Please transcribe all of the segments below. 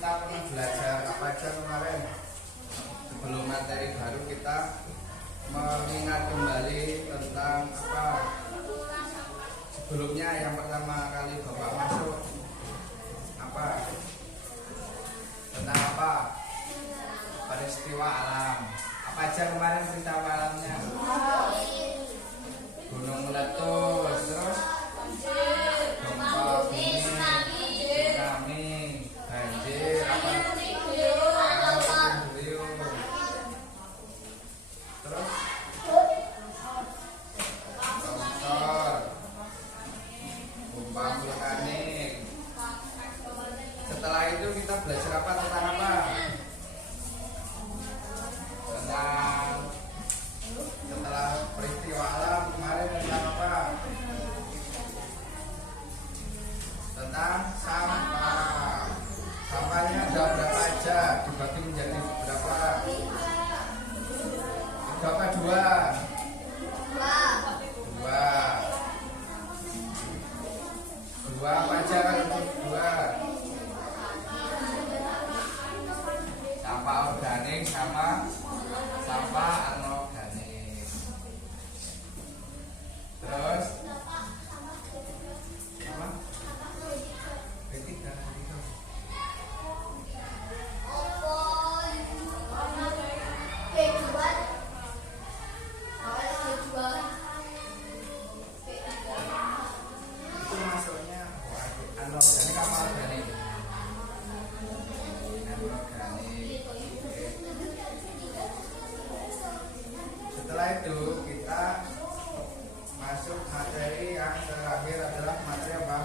kita pernah belajar apa aja kemarin? Sebelum materi baru kita mengingat kembali tentang apa? Sebelumnya yang pertama kali Bapak masuk apa? Tentang apa? Peristiwa alam. Apa aja kemarin peristiwa alamnya? Gunung meletus, terus gempa bumi, tsunami, banjir, apa? Beliung. Terus longsor, gempa vulkanik. Setelah itu kita belajar apa tentang apa? Setelah peristiwa alam kemarin tentang apa? Tentang sampah. Sampahnya ada berapa aja? Dibagi menjadi berapa? Berapa? Dua. Apa aja kan untuk dua? Sampah organik sama sampah anorganik. Terus apa? Ketiga. Itu masuknya anorganik apa organik? Anorganik. Setelah itu kita masuk materi yang terakhir adalah materi apa?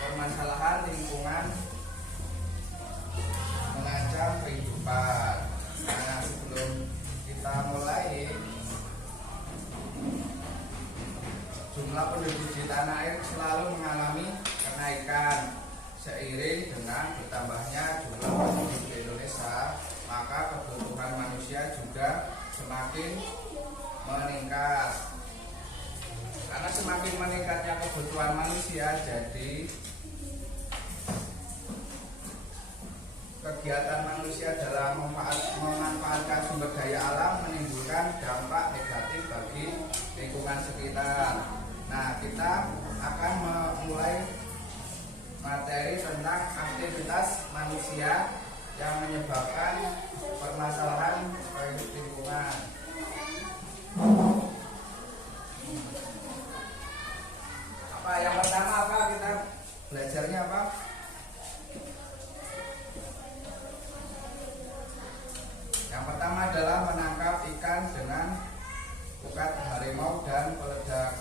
Permasalahan lingkungan mengancam kehidupan. Nah, sebelum kita mulai, jumlah penduduk di tanah air selalu mengalami kenaikan seiring dengan bertambahnya jumlah penduduk di Indonesia, maka kebutuhan manusia juga semakin meningkat. Karena semakin meningkatnya kebutuhan manusia, jadi kegiatan manusia dalam memanfaatkan sumber daya alam menimbulkan dampak negatif bagi lingkungan sekitar. Nah, kita akan memulai materi tentang aktivitas manusia yang menyebabkan permasalahan lingkungan. Apa yang pertama apa kita belajarnya apa? Yang pertama adalah menangkap ikan dengan ukat harimau dan peledak.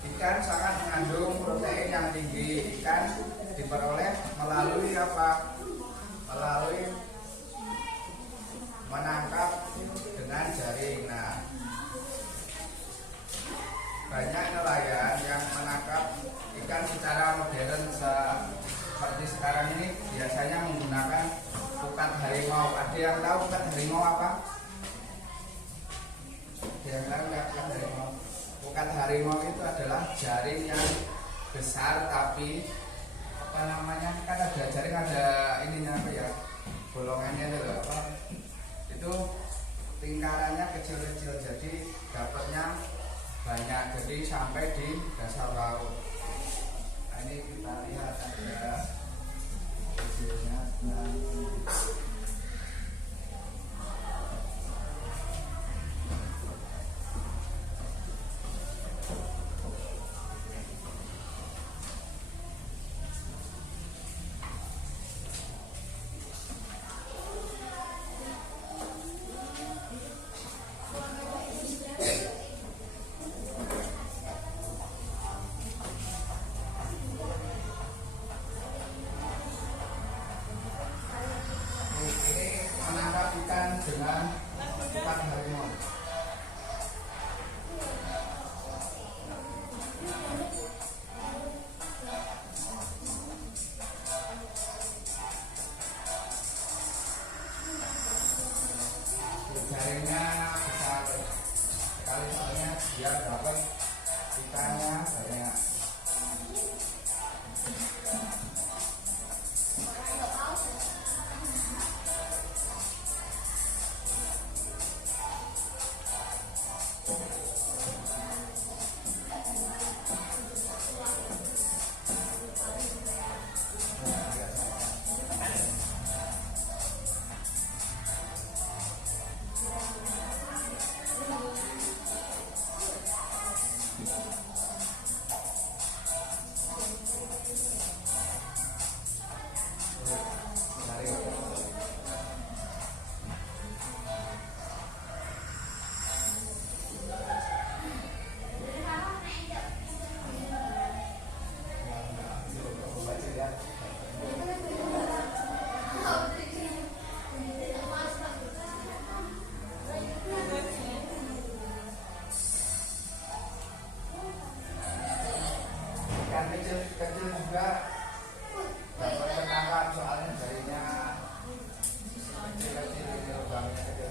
Ikan sangat mengandung protein yang tinggi. Ikan diperoleh melalui apa? Melalui menangkap dengan jaring. Nah, banyak nelayan yang menangkap ikan secara modern seperti sekarang ini biasanya menggunakan ukat harimau. Ada yang tahu ukat harimau apa? Ada yang tahu ukat harimau? Ukat harimau itu adalah jaring yang besar tapi apa namanya? Kan ada jaring ada ininya apa ya? Bolongannya itu apa? Itu lingkarannya kecil-kecil jadi dapatnya banyak, jadi sampai di dasar laut. Nah, ini kita lihat ada hasilnya. Dengan ukat harimau. Jaringnya besar sekali soalnya biar dapat ikannya banyak. jaring. Ikan kecil juga dapat ketangkap soalnya jarinya kecil-kecil ini, lubangnya kecil.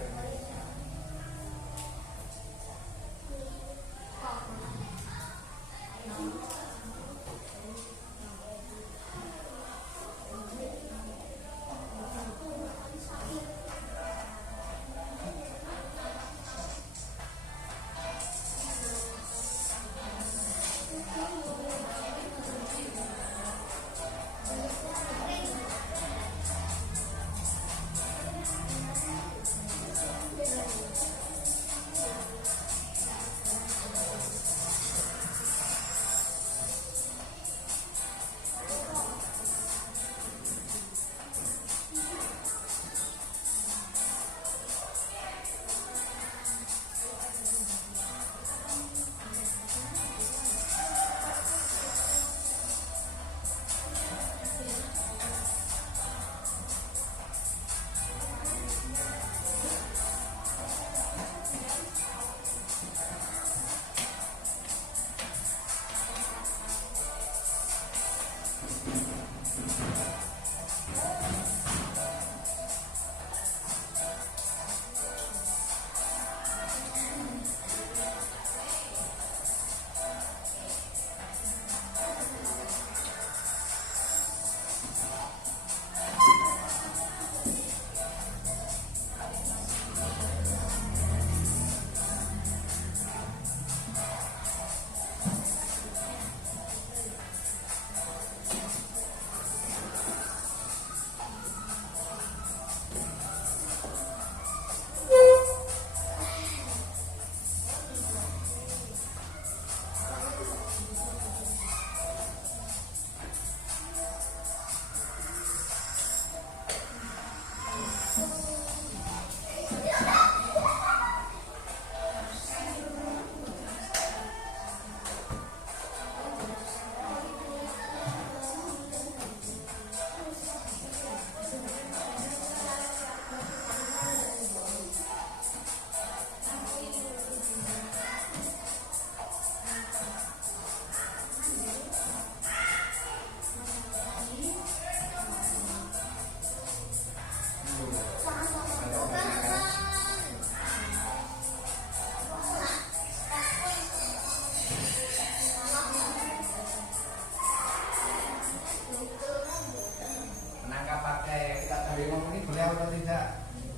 Menangkap pakai ikat harimau ini boleh atau tidak?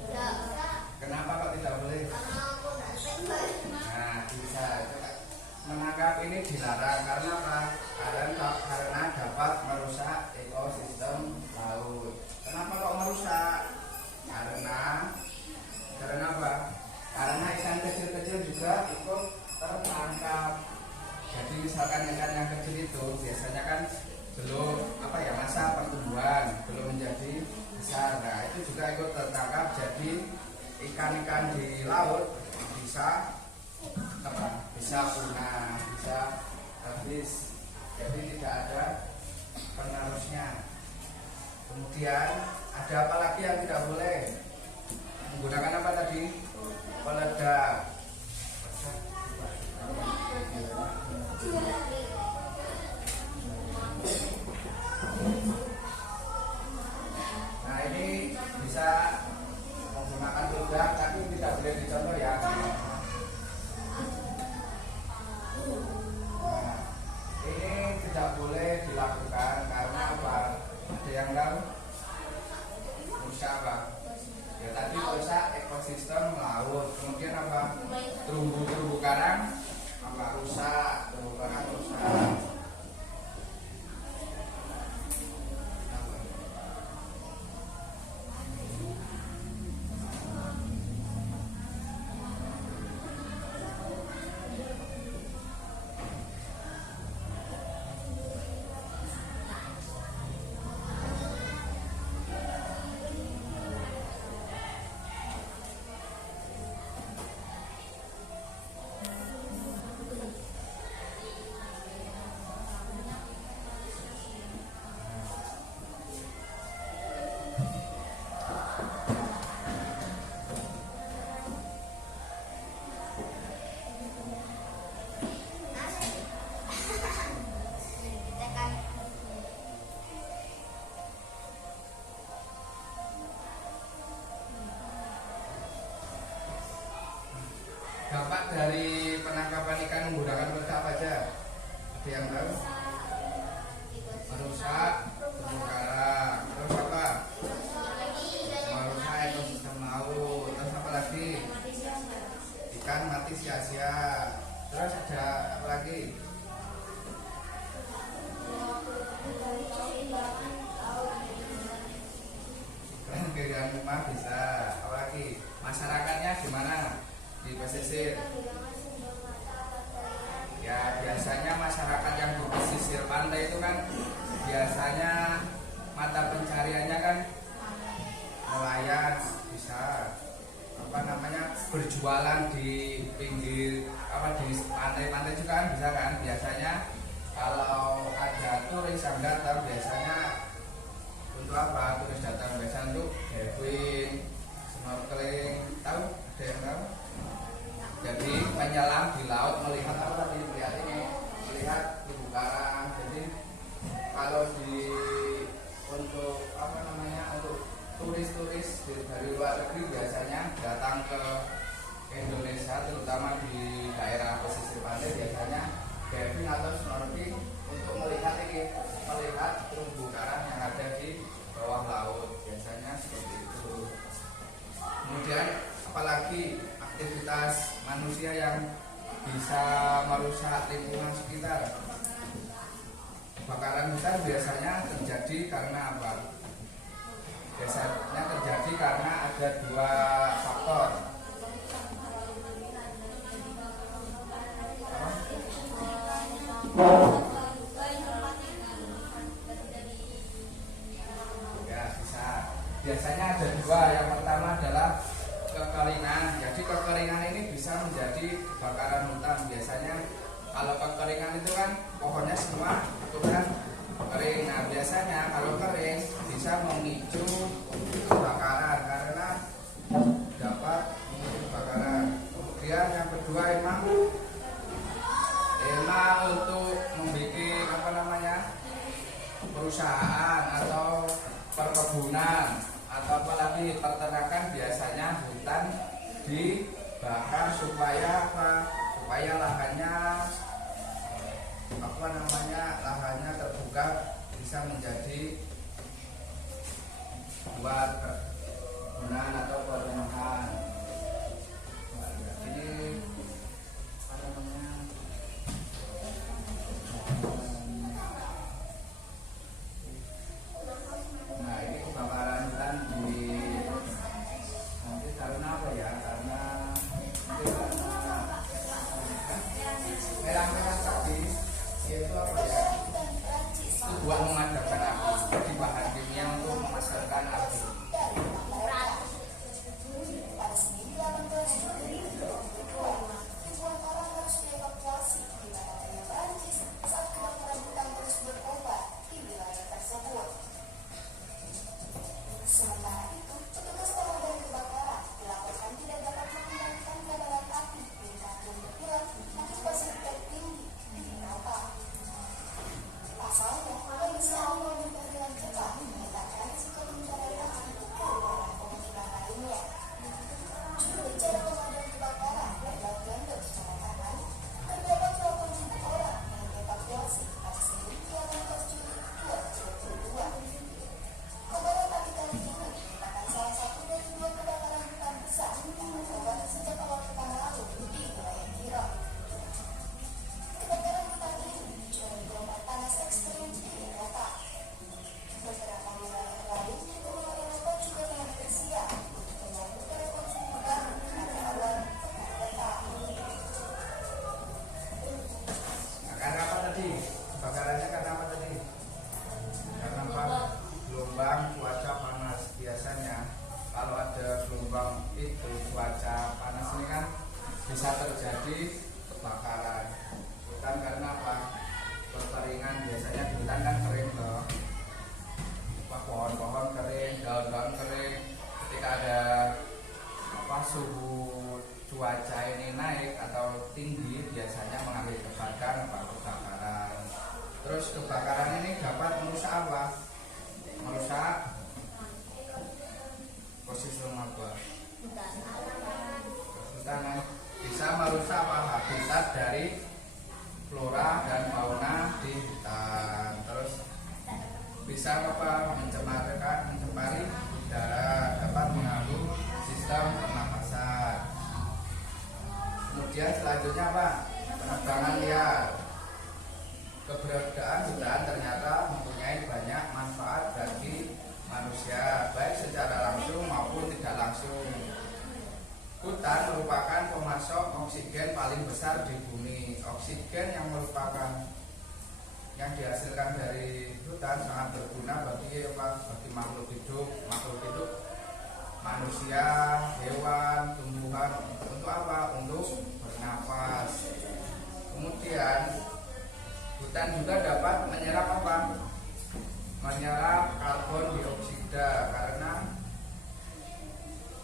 Tidak. Kenapa kok tidak boleh? Karena aku nggak pengen. Nah, bisa. Menangkap ini dilarang karena apa? Karena dapat merusak ekosistem laut. Kenapa kok merusak? Karena apa? Karena ikan kecil-kecil juga ikut tertangkap. Jadi misalkan ikan yang kecil itu biasanya kan belum masa pertumbuhan, belum menjadi besar. Nah, itu juga ikut tertangkap. Jadi ikan-ikan di laut bisa punah, bisa habis. Jadi tidak ada penerusnya. Kemudian ada apa lagi yang tidak boleh? Menggunakan apa tadi? Peledak. Nah, ini bisa menggunakan peledak, tapi tidak boleh dicontoh ya. Nah, ini tidak boleh dilakukan karena apa? Ada yang tahu? Rusak apa? Ya tadi rusak ekosistem laut. Kemudian apa? Terumbu karang apa? Rusak, terumbu karang rusak. Ada yang tahu? Merusak terumbu karang. Terus apa? Merusak ekosistem laut. Terus apa lagi? Ikan mati sia-sia. Terus ada apa lagi? Kegiatan rumah bisa. Apa lagi? Masyarakatnya gimana di pesisir? Ya biasanya masyarakat yang di pesisir pantai itu kan biasanya mata pencariannya kan nelayan, bisa apa namanya berjualan di pinggir apa di pantai-pantai juga kan bisa kan. Biasanya kalau ada turis yang datang biasanya untuk apa? Turis datang biasanya untuk diving, snorkeling, tahu? Ada yang tahu? Jadi menyelam di laut melihat apa tadi? Melihat ini, melihat terumbu karang. Jadi kalau di untuk apa namanya untuk turis-turis dari luar negeri biasanya datang ke Indonesia, terutama di daerah pesisir pantai biasanya diving atau snorkeling untuk melihat ini, melihat terumbu karang yang ada di bawah laut. Biasanya seperti itu. Kemudian apalagi aktivitas manusia yang bisa merusak lingkungan sekitar. Kebakaran hutan biasanya terjadi karena apa? Biasanya terjadi karena ada dua faktor. Ya bisa. Biasanya ada dua. Yang pertama adalah kekeringan. Jadi kekeringan ini bisa menjadi kebakaran hutan. Biasanya kalau kekeringan itu kan pohonnya semua itu kan kering. Nah biasanya kalau kering bisa memicu kebakaran karena dapat memicu kebakaran. Kemudian yang kedua emang untuk membuat apa namanya perusahaan atau perkebunan atau apalagi peternakan biasanya hutan dibakar supaya apa? Supaya lahannya terbuka bisa menjadi buat perkebunan atau peternakan. Jadi apa namanya? Nah ini kebakaran hutan di nanti karena apa ya? Karena merah-merah tadi itu apa ya? Itu buat memadamkan api. Jadi bahan kimia untuk memadamkan api. Kebakarannya karena apa tadi? Karena apa? Gelombang cuaca panas. Biasanya kalau ada gelombang itu cuaca panas ini kan bisa terjadi kebakaran. Bukan karena apa? Kekeringan. Biasanya di hutan kan kering loh. Pohon-pohon kering, daun-daun kering. Ketika ada apa suhu cuaca ini naik atau tinggi biasanya mengakibatkan kebakaran. Terus kebakaran ini dapat merusak apa? Merusak ekosistem apa? Hutan bisa merusak apa? Habitat dari flora dan fauna selanjutnya apa? Penebangan liar. Keberadaan hutan ternyata mempunyai banyak manfaat bagi manusia, baik secara langsung maupun tidak langsung. Hutan merupakan pemasok oksigen paling besar di bumi. Oksigen yang dihasilkan dari hutan sangat berguna bagi makhluk hidup, manusia, hewan, tumbuhan. Untuk apa? Untuk bernapas. Kemudian hutan juga dapat menyerap apa? Menyerap karbon dioksida, karena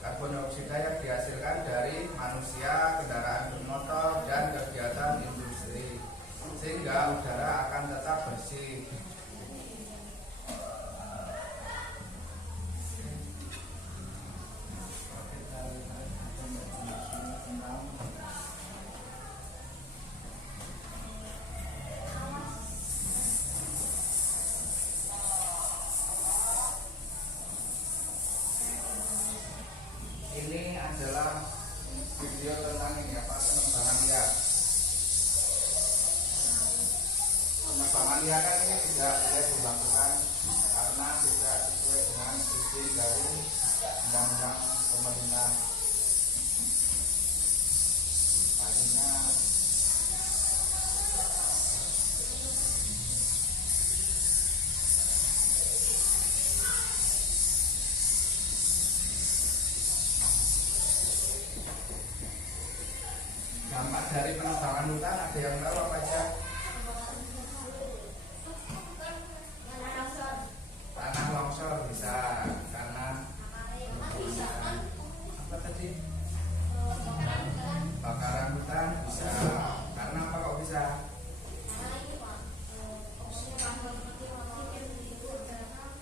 karbon dioksida yang dihasilkan dari manusia, kendaraan bermotor, dan kegiatan industri, sehingga udara akan tetap bersih. Ini adalah video tentang ini apa, penebangan liar. Penebangan liar kan ini tidak boleh dilakukan karena tidak sesuai dengan isi dari undang-undang pemerintah. Akhirnya dampak dari penebangan hutan ada yang tahu apa aja? Tanah longsor bisa, karena apa tadi? Bakaran hutan bisa, karena apa kok bisa?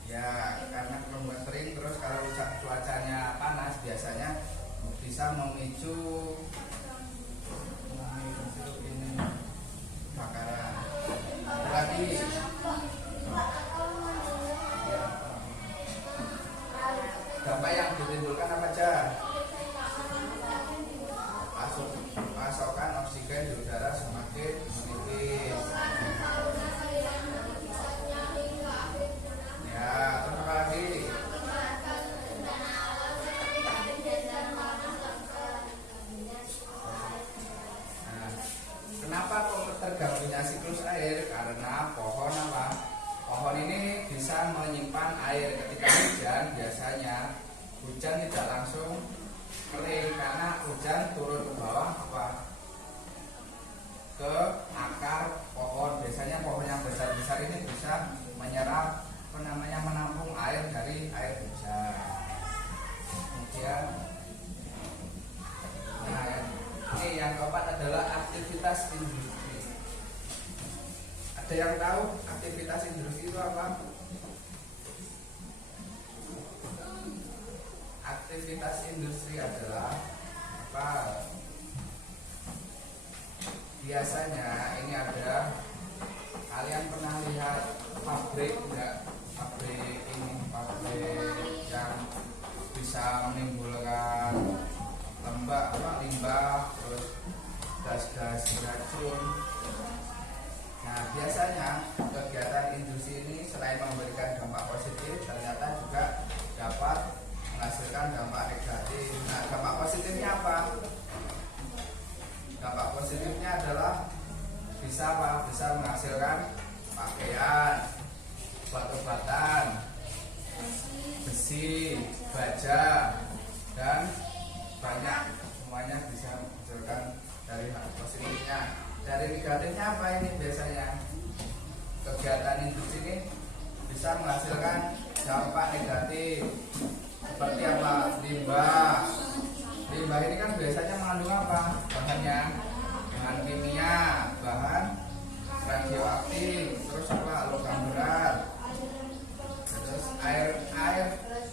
Ya, karena membuat kering, terus kalau cuacanya panas biasanya bisa memicu ini bakaran. Lagi dampak yang ditimbulkan apa aja? Pasokan oksigen di udara semakin menipis. Ya, terus apa lagi? Nah, kenapa kok terganggunya siklus air? Karena pohon apa? Pohon ini bisa menyimpan air. Ketika hujan, biasanya hujan tidak langsung kering karena hujan turun ke bawah apa? Ke akar pohon. Biasanya pohon yang besar-besar ini bisa menyerap menampung air dari air hujan. Kemudian ini yang keempat adalah aktivitas industri. Ada yang tahu aktivitas industri itu apa? Aktivitas industri adalah apa? Biasanya ini ada, kalian pernah lihat pabrik enggak? Pabrik yang bisa menimbulkan limbah, terus gas-gas beracun. Nah, biasanya kegiatan industri ini selain memberikan dampak positif, ternyata juga dapat menghasilkan dampak negatif. Nah, dampak positifnya apa? Dampak positifnya adalah bisa menghasilkan pakaian, obat-obatan, besi, baja, dan banyak, semuanya bisa menghasilkan dari hal positifnya. Dari negatifnya apa ini? Biasanya kegiatan industri ini bisa menghasilkan dampak negatif seperti apa? Limbah ini kan biasanya mengandung apa? Bahannya bahan kimia, bahan radioaktif, terus apa? Logam berat. Terus air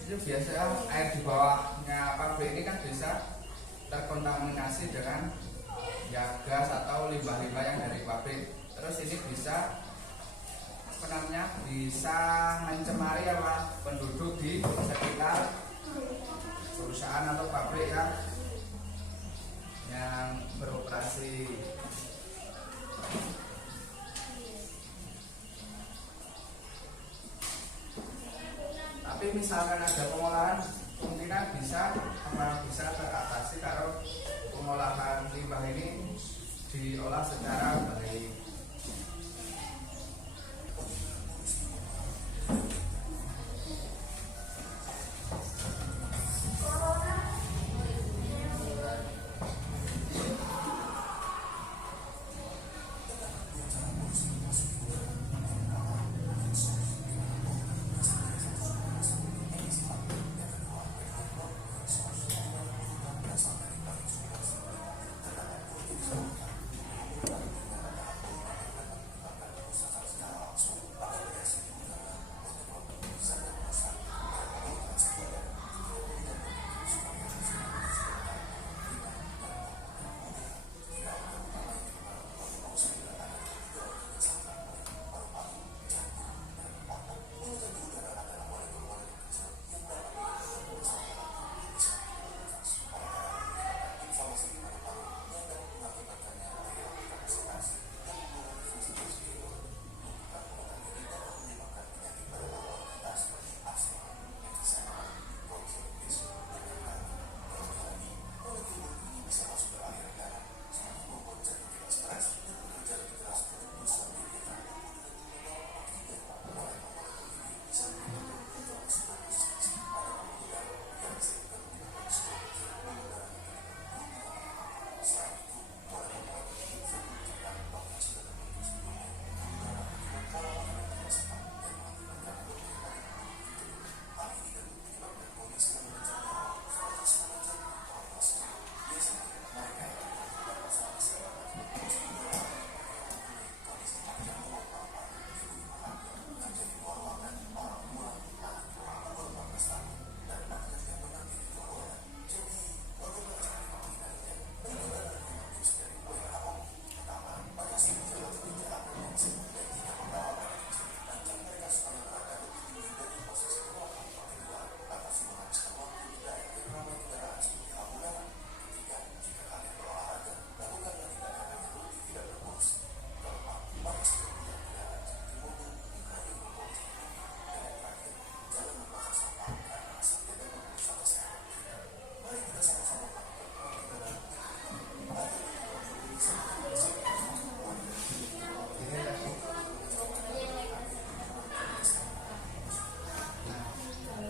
itu biasanya air di bawahnya pabrik ini kan bisa terkontaminasi dengan gas atau limbah-limbah yang dari pabrik. Terus ini bisa bisa mencemari apa? Penduduk di sekitar perusahaan atau pabrik yang beroperasi. misalkan ada pengolahan, kemungkinan bisa teratasi kalau pengolahan limbah ini diolah secara baik.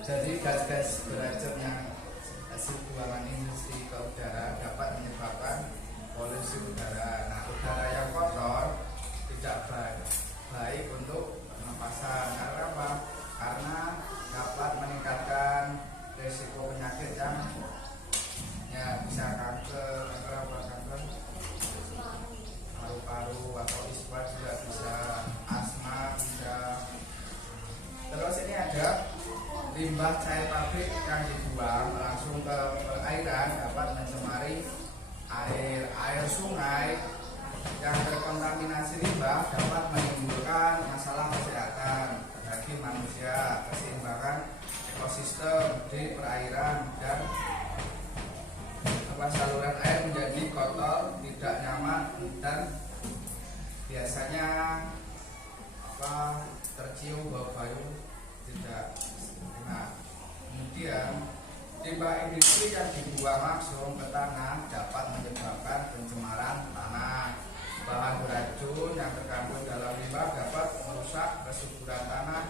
Jadi gas-gas beracun yang hasil buangan industri ke udara dapat menyebabkan polusi udara. Nah, udara yang kotor tidak baik untuk pernapasan. Karena apa? Karena dapat meningkatkan risiko penyakit yang bisa kanker paru-paru atau ispa juga bisa, asma bisa. Terus ini ada limbah cair pabrik yang dibuang langsung ke perairan dapat mencemari air sungai yang terkontaminasi limbah, dapat menimbulkan masalah kesehatan bagi manusia, keseimbangan ekosistem di perairan, dan saluran air menjadi kotor, tidak nyaman, dan biasanya tercium bau-bau tidak. Nah, kemudian limbah industri yang dibuang langsung ke tanah dapat menyebabkan pencemaran tanah. Bahan beracun yang terkandung dalam limbah dapat merusak kesuburan tanah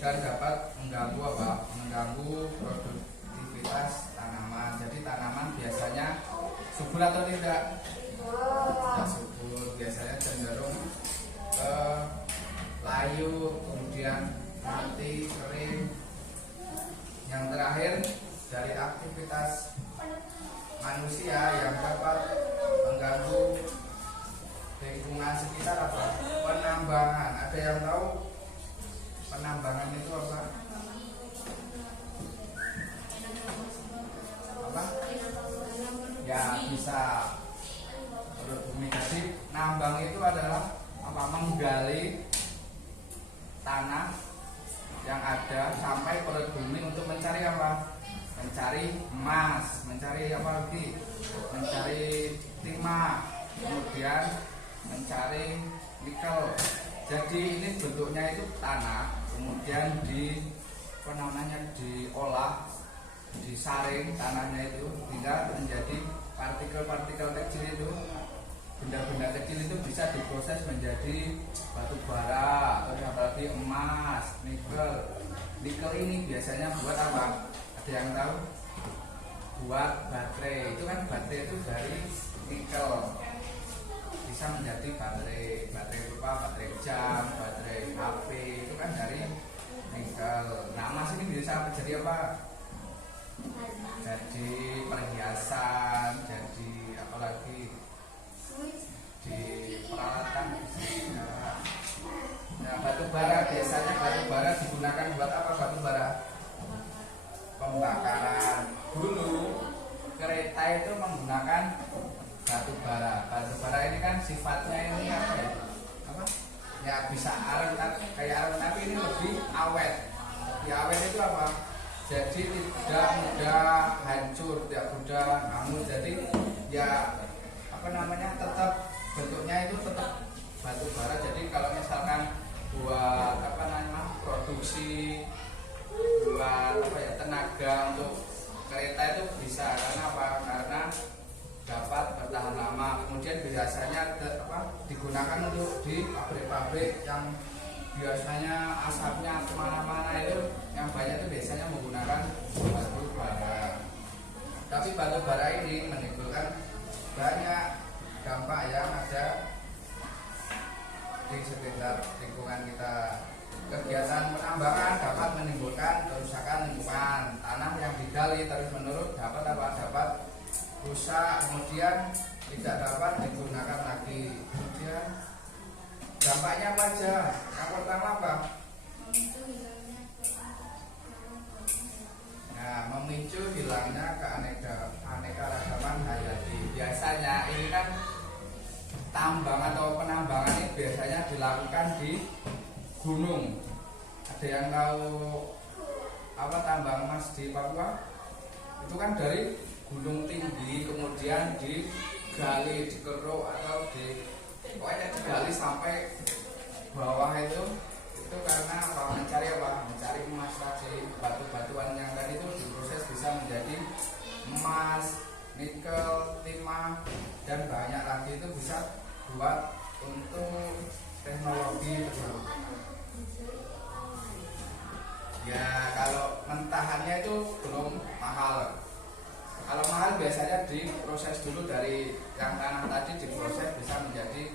dan dapat mengganggu produktivitas tanaman. Jadi tanaman biasanya subur atau tidak? Tidak subur, biasanya cenderung ke layu, kemudian mati, kering. Yang terakhir, dari aktivitas manusia yang dapat mengganggu lingkungan sekitar apa? Penambangan. Ada yang tahu penambangan itu apa? Apa? Ya, bisa perut bumi gesip. Nambang itu adalah apa? Menggali tanah yang ada sampai perut bumi untuk mencari apa? Mencari emas, mencari apa lagi? Mencari timah, kemudian mencari nikel. Jadi ini bentuknya itu tanah, kemudian apa namanya diolah, disaring tanahnya itu hingga menjadi partikel-partikel kecil itu, benda-benda kecil itu bisa diproses menjadi batu bara, atau apalagi emas, nikel. Nikel ini biasanya buat apa? Ada yang tahu? Buat baterai. Itu kan baterai itu dari nikel bisa menjadi baterai, baterai berupa baterai jam, baterai HP itu kan dari nikel. Nah, emas ini bisa menjadi apa? Jadi perhiasan, jadi apalagi di peralatan. Nah, batu bara biasanya batu bara digunakan buat apa? Batu bara pembakaran. Dulu kereta itu menggunakan batu bara. Batu bara ini kan sifatnya ini apa ya? Apa? Ya bisa arang, kayak arang, tapi ini lebih awet. Lebih awet itu apa? Jadi tidak mudah hancur, tidak mudah hangus. Jadi ya apa namanya, tetap bentuknya itu tetap batu bara. Jadi kalau misalkan buat apa namanya produksi, buat apa ya, tenaga untuk kereta itu bisa. Karena apa? Karena dapat bertahan lama. Kemudian biasanya digunakan untuk di pabrik-pabrik yang biasanya asapnya kemana-mana itu, yang banyak itu biasanya menggunakan batu bara. Tapi batu bara ini menimbulkan banyak dampak yang ada di sekitar lingkungan kita. Kegiatan penambangan dapat menimbulkan kerusakan lingkungan. Tanah yang digali terus-menerus dapat apa? Dapat rusak, kemudian tidak dapat digunakan lagi. Kemudian dampaknya apa aja? Yang pertama apa? Nah, memicu hilangnya keanekaragaman hayati. Biasanya ini kan tambang atau penambangan ini biasanya dilakukan di gunung. Ada yang tahu apa tambang emas di Papua? Itu kan dari gunung tinggi, kemudian digali, dikeruk atau pokoknya digali sampai bawah itu karena apa? Mencari apa? Mencari emas tadi. Batu-batuan yang tadi itu diproses bisa menjadi emas, nikel, timah, dan banyak lagi. Itu bisa buat untuk teknologi terbaru. Ya kalau mentahannya itu belum mahal. Kalau mahal biasanya diproses dulu dari yang tanah tadi, diproses bisa menjadi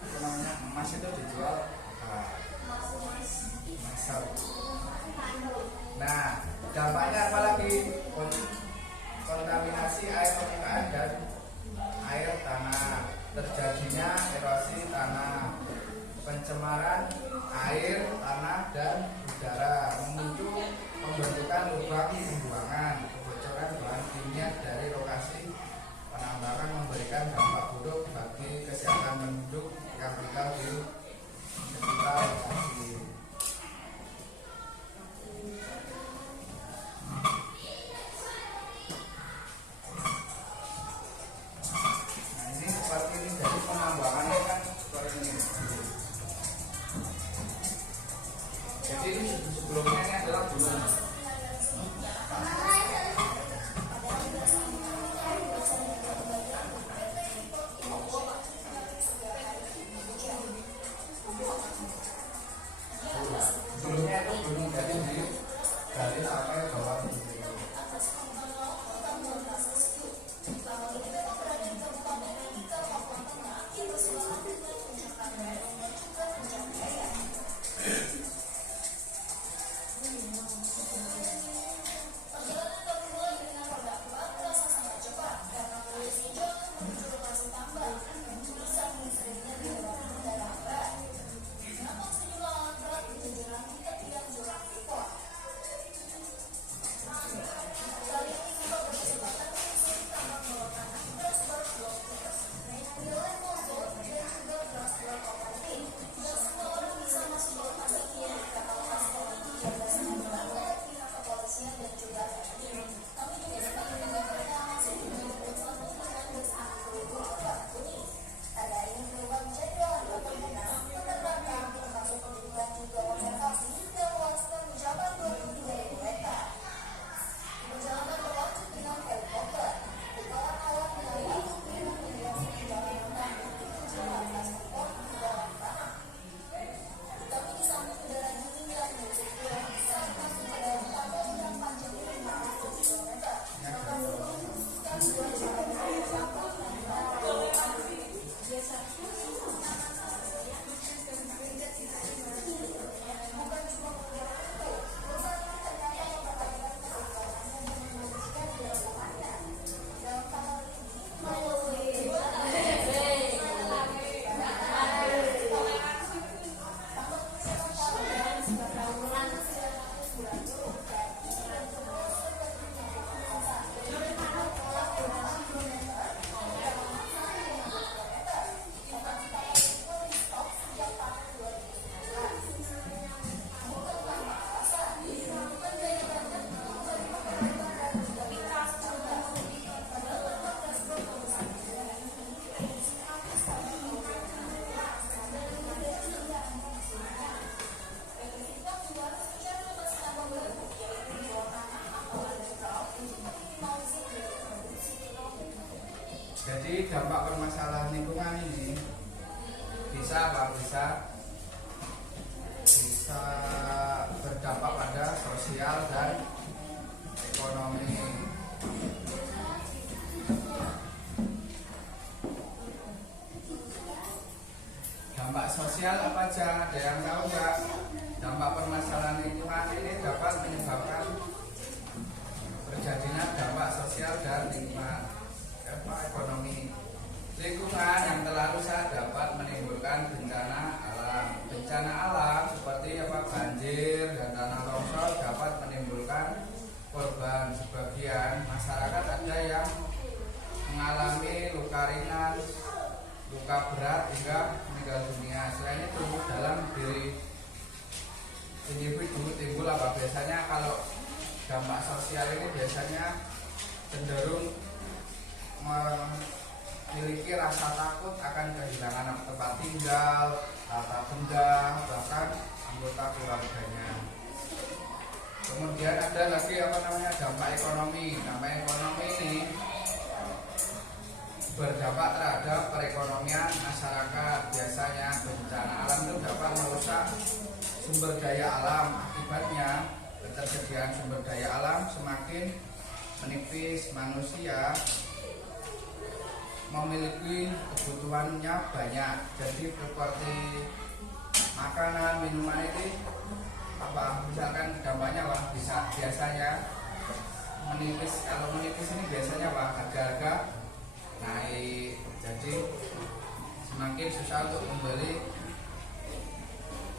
apa namanya, emas itu dijual emas. Nah, dampaknya apa lagi? Kontaminasi air permukaan dan air tanah, terjadinya erosi tanah, pencemaran air, tanah, dan udara, memicu pembentukan lubang pembuangan, kebocoran bahan kimia dari lokasi penambangan, memberikan dampak buruk bagi kesehatan penduduk yang tinggal di sekitar lokasi. Nah ini seperti ini, jadi penambangannya kan seperti ini. Jadi ini sebelumnya ini adalah gunung. Sebelumnya itu gunung, jadi digali sampai bawah itu. Jadi dampak permasalahan lingkungan ini bisa apa? Bisa berdampak pada sosial dan ekonomi. Dampak sosial apa aja? Ada yang tahu nggak? Dampak permasalahan lingkungan ini dapat menyebabkan terjadinya dampak sosial dan lingkungan ekonomi. Lingkungan yang terlalu rusak dapat menimbulkan bencana alam. Bencana alam seperti banjir dan tanah longsor dapat menimbulkan korban. Sebagian masyarakat ada yang mengalami luka ringan, luka berat hingga meninggal dunia. Selain itu dalam diri individu timbul biasanya kalau dampak sosial ini biasanya cenderung memiliki rasa takut akan kehilangan tempat tinggal, harta benda, bahkan anggota keluarganya. Kemudian ada lagi dampak ekonomi. Dampak ekonomi ini berdampak terhadap perekonomian masyarakat. Biasanya bencana alam itu dapat merusak sumber daya alam. Akibatnya ketersediaan sumber daya alam semakin menipis. Manusia memiliki kebutuhannya banyak, jadi seperti makanan, minuman itu misalkan dampaknya bisa biasanya menipis. Kalau menipis ini biasanya harga-harga naik, jadi semakin susah untuk membeli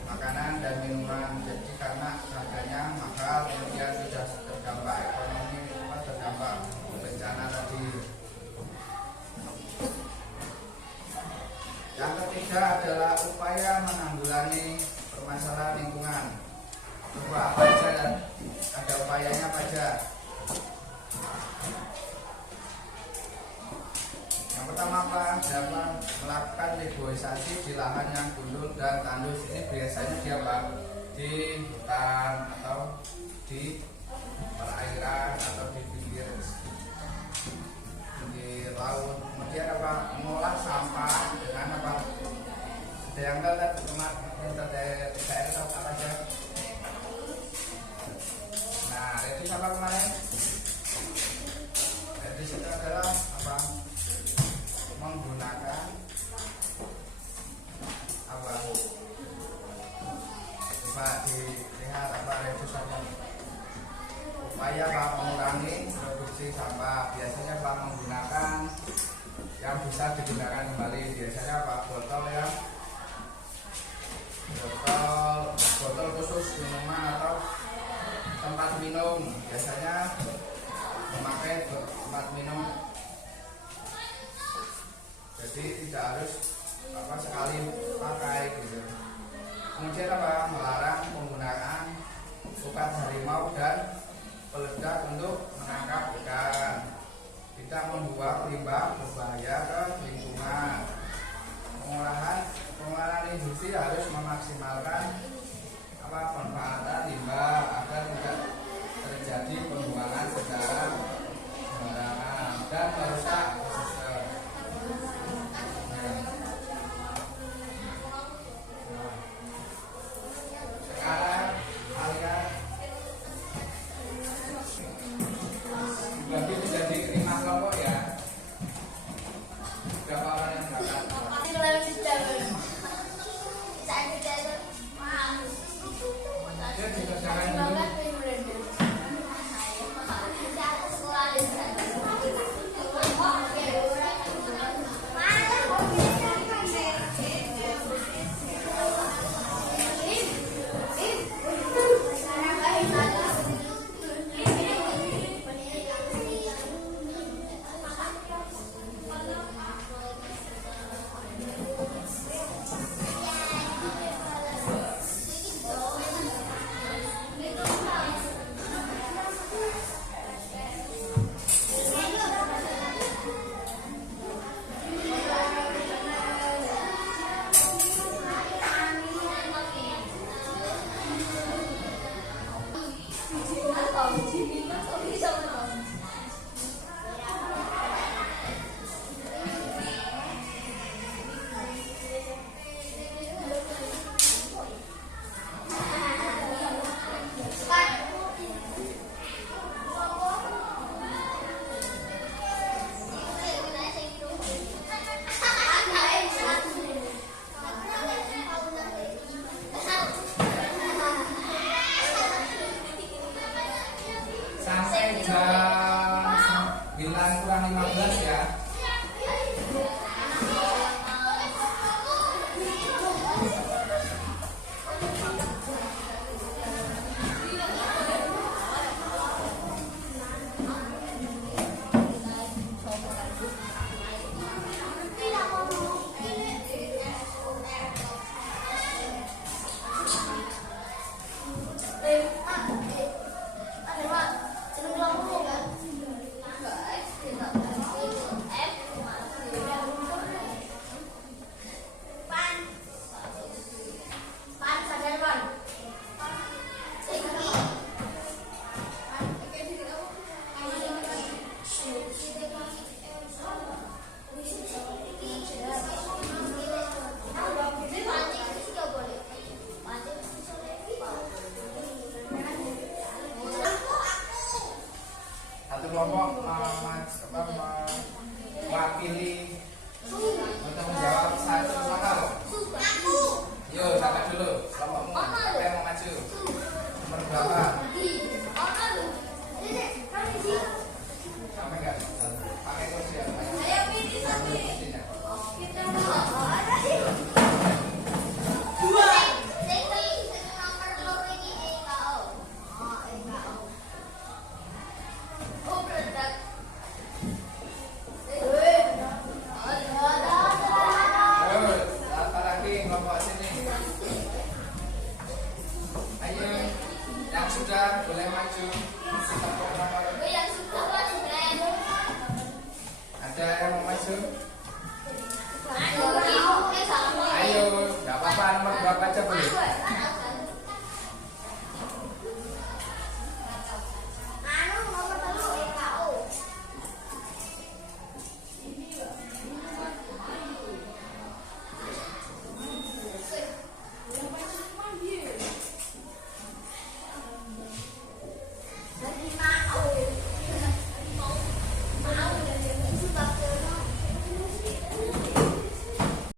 makanan dan minuman. Jadi karena harganya mahal, kemudian sudah terdampak ekonomi, terdampak bencana tadi. Yang ketiga adalah upaya menanggulangi permasalahan lingkungan. Coba apa aja dan ada upayanya apa aja? Yang pertama dapat melakukan reboisasi di lahan yang gundul dan tandus. Ini biasanya di hutan atau di perairan atau di pinggir laut. Kemudian mengolah sampah dengan ada yang lihat tempat daerah apa aja. Nah, itu sampah kemarin. Jadi itu adalah menggunakan coba dilihat reduksinya. Upaya mengurangi produksi sampah. Biasanya menggunakan yang bisa digunakan kembali. Biasanya botol botol khusus minuman atau tempat minum. Biasanya memakai tempat minum, jadi tidak harus sekali pakai gitu. Kemudian melarang penggunaan ukat harimau dan peledak untuk menangkap ikan. Tidak membuang limbah berbahaya ke lingkungan. Pengolahan industri harus memaksimalkan pemanfaatan limbah agar tidak terjadi pembuangan secara sembarangan dan merusak ekosistem. Sekarang kalian dibagi menjadi 5 kelompok ya. Berapa orang yang berangkat? Dia dikerjakan dulu. sampai jam 9 kurang 15 ya. Satu kelompok mewakili untuk menjawab satu soal. Yuk, siapa dulu? Kelompokmu. Siapa yang mau maju? Nomor berapa? Sampai enggak? Pakai kursi ya? Sudah boleh maju. Ada yang mau maju? Ayo, nggak apa-apa, nomor berapa aja boleh.